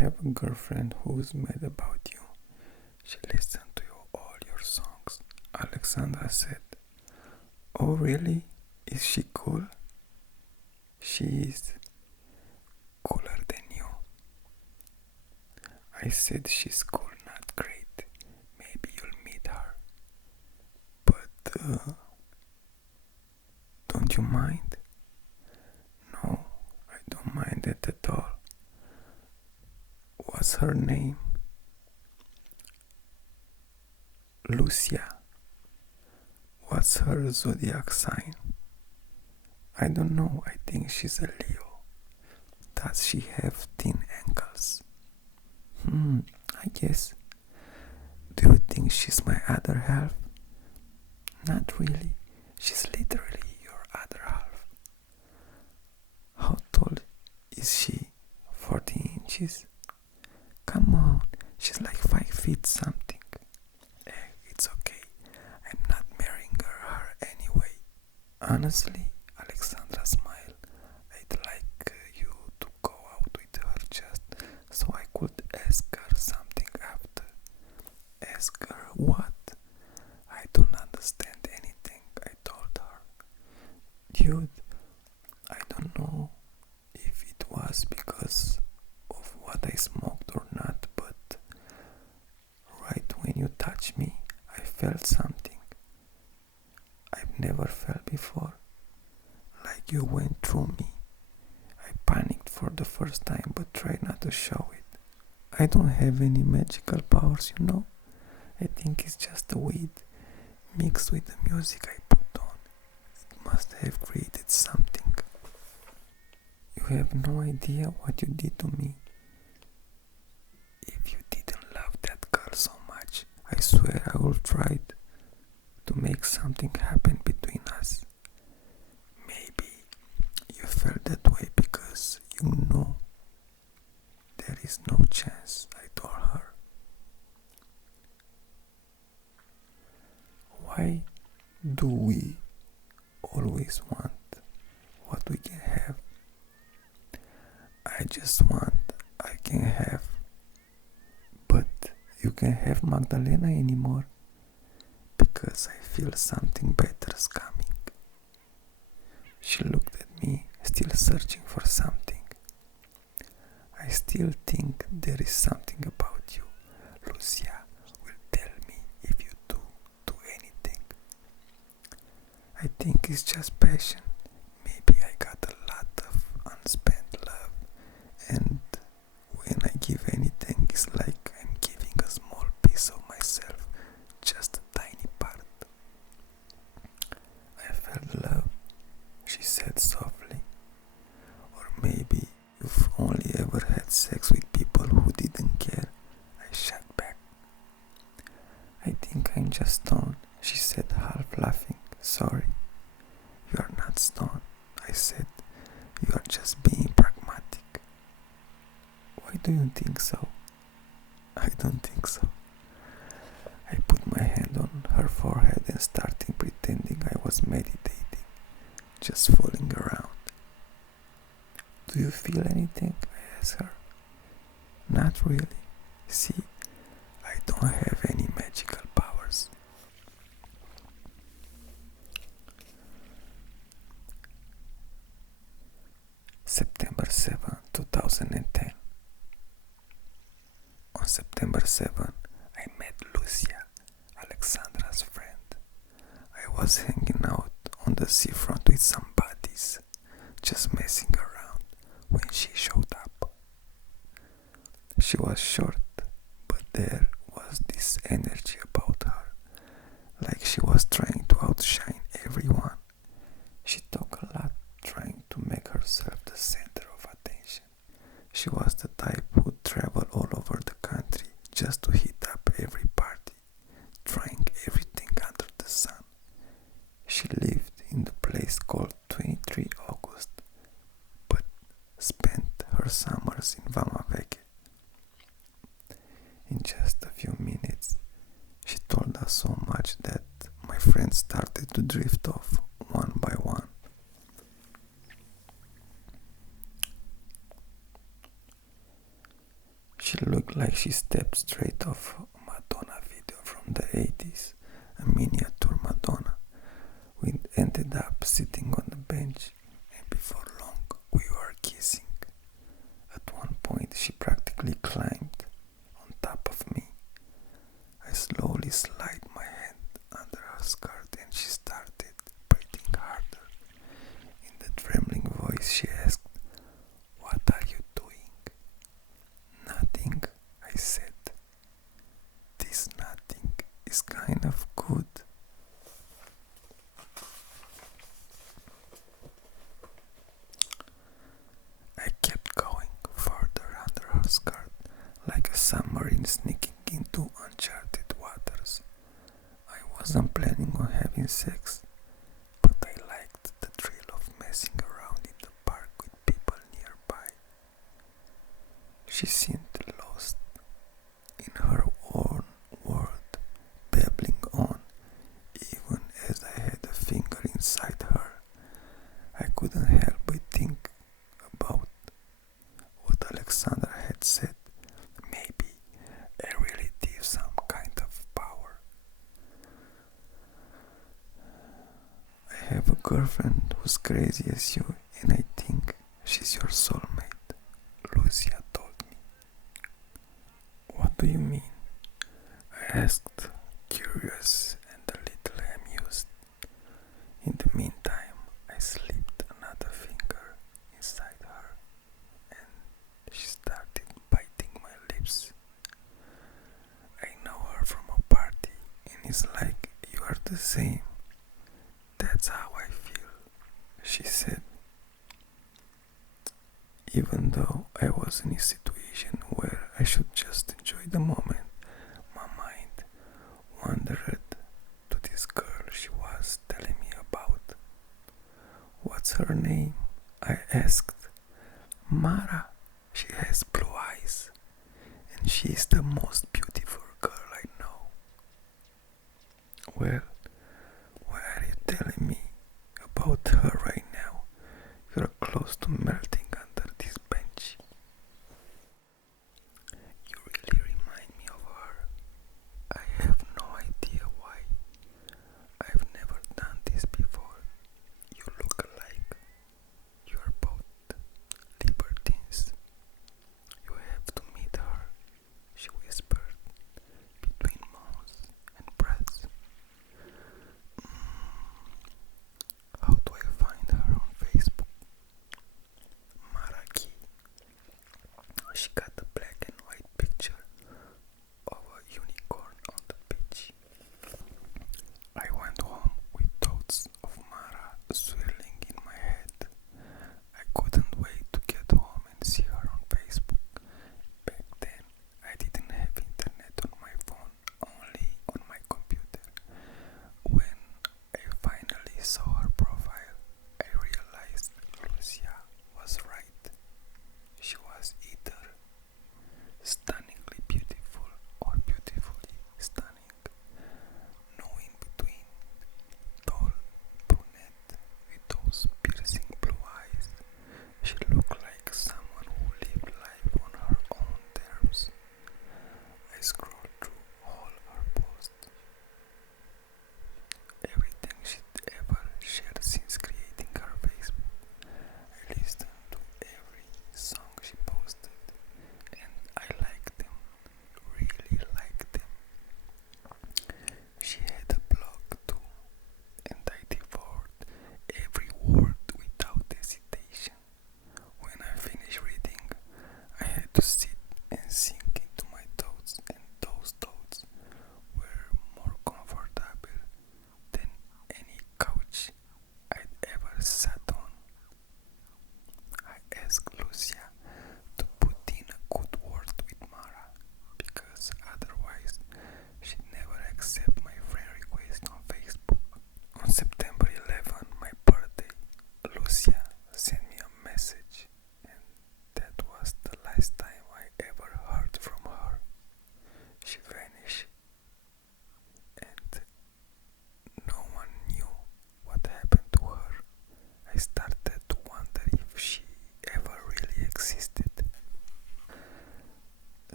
have a girlfriend who's mad about you. She listened to all your songs, Alexandra said. Oh really? Is she cool? She is cooler than you. I said she's cool, not great. Maybe you'll meet her. But, don't you mind? No, I don't mind it at all. What's her name? Lucia. What's her zodiac sign? I don't know, I think she's a Leo. Does she have thin ankles? I guess. Do you think she's my other half? Not really. She's literally your other half. How tall is she? 14 inches? Come on, she's like 5 feet something. It's okay. I'm not marrying her anyway. Honestly, Alexandra smiled. I'd like you to go out with her just so I could ask her something after. Ask her what? I don't understand anything, I told her. Dude, I don't know if it was because of what I smoked or not, but right when you touched me, I felt something I've never felt before. Like you went through me. I panicked for the first time but tried not to show it. I don't have any magical powers, you know. I think it's just the weed mixed with the music I put on. It must have created something. You have no idea what you did to me. If you didn't love that girl so much, I swear I will try to make something happen between us. Maybe you felt that way because you know there is no chance, I told her. Why do we always want what we can have? I just want I can have, but you can't have Magdalena anymore because I feel something better is coming. She looked at me, still searching for something. I still think there is something about you. Lucia will tell me if you do anything. I think it's just passion. Maybe I got a lot of unspent love, and when I give anything, it's like I'm giving a small piece of myself, just a tiny part. I felt love, she said softly. Or maybe you've only ever had sex with people who didn't care, I shot back. I think I'm just stoned, she said, half laughing. Sorry, you are not stoned, I said. You are just being pragmatic. Why do you think so? I don't think so. I put my hand on her forehead and started pretending I was meditating, just fooling around. Do you feel anything? I asked her. Not really. See, I don't have any magical powers. September 7, 2010. On September 7, I met Lucia, Alexandra's friend. I was hanging out on the seafront with some buddies, just messing around when she showed up. She was short, but there was this energy about her, like she was trying to outshine everyone. She talked a lot, trying to make herself the center of attention. She was the type who'd travel all over the country just to hit up every party, trying everything under the sun. She lived in the place called 23 August, but spent her summers in Vamaveke. In just a few minutes, she told us so much that my friends started to drift off one by one. like she stepped straight off a Madonna video from the 80s, a miniature Madonna. We ended up sitting on the bench, and before long we were kissing. At one point she practically climbed on top of me. I slowly slid my hand under her skirt and she started breathing harder. In the trembling voice she asked, "What are you doing?" "Nothing," I said. "This nothing is kind of good." I kept going further under her skirt, like a submarine sneaking into uncharted waters. I wasn't planning on having sex, but I liked the thrill of messing around in the park with people nearby. She seemed lost in her own world, babbling on, even as I had a finger inside her. I couldn't help but think about what Alexandra had said. Maybe I really did some kind of power. "I have a girlfriend who's crazy as you, and I think she's your soulmate," Lucia told me. "What do you mean?" I asked, curious and a little amused. In the meantime, I slipped another finger inside her, and she started biting my lips. "I know her from a party, and it's like you are the same. That's how I feel," she said. Even though I was in a situation where I should just enjoy the moment, my mind wandered to this girl she was telling me about. "What's her name?" I asked. "Mara. She has blue eyes, and she is the most beautiful girl I know." "Well, why are you telling me about her right now? You're close to melting under this bench." "You really remind me of her. I have no idea why. I've never done this before. You look alike. You're both libertines. You have to meet her," she whispered between moans and breaths. "How do I find her on Facebook?"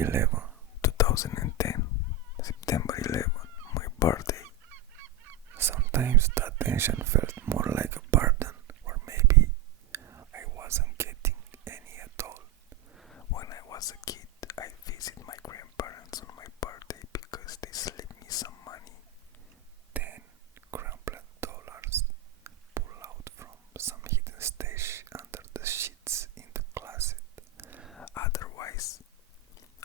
11, 2010. September 11, my birthday. Sometimes the attention felt more like a burden, or maybe I wasn't getting any at all. When I was a kid, I visited my grandparents on my birthday because they slipped me some money. 10 crumpled dollars pulled out from some hidden stash under the sheets in the closet. Otherwise,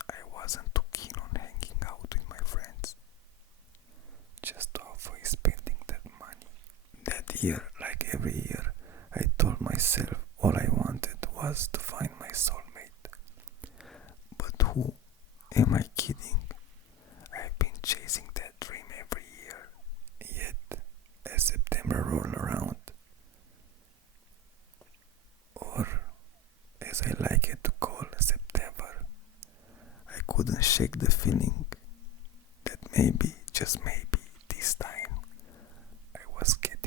I wasn't too keen on hanging out with my friends, just to avoid spending that money. That year, like every year, I told myself all I wanted was to find my soulmate. But who am I kidding? I've been chasing that dream every year. Yet, as September rolled around, or as I like it to call September, I couldn't shake the feeling that maybe, just maybe, this time I was getting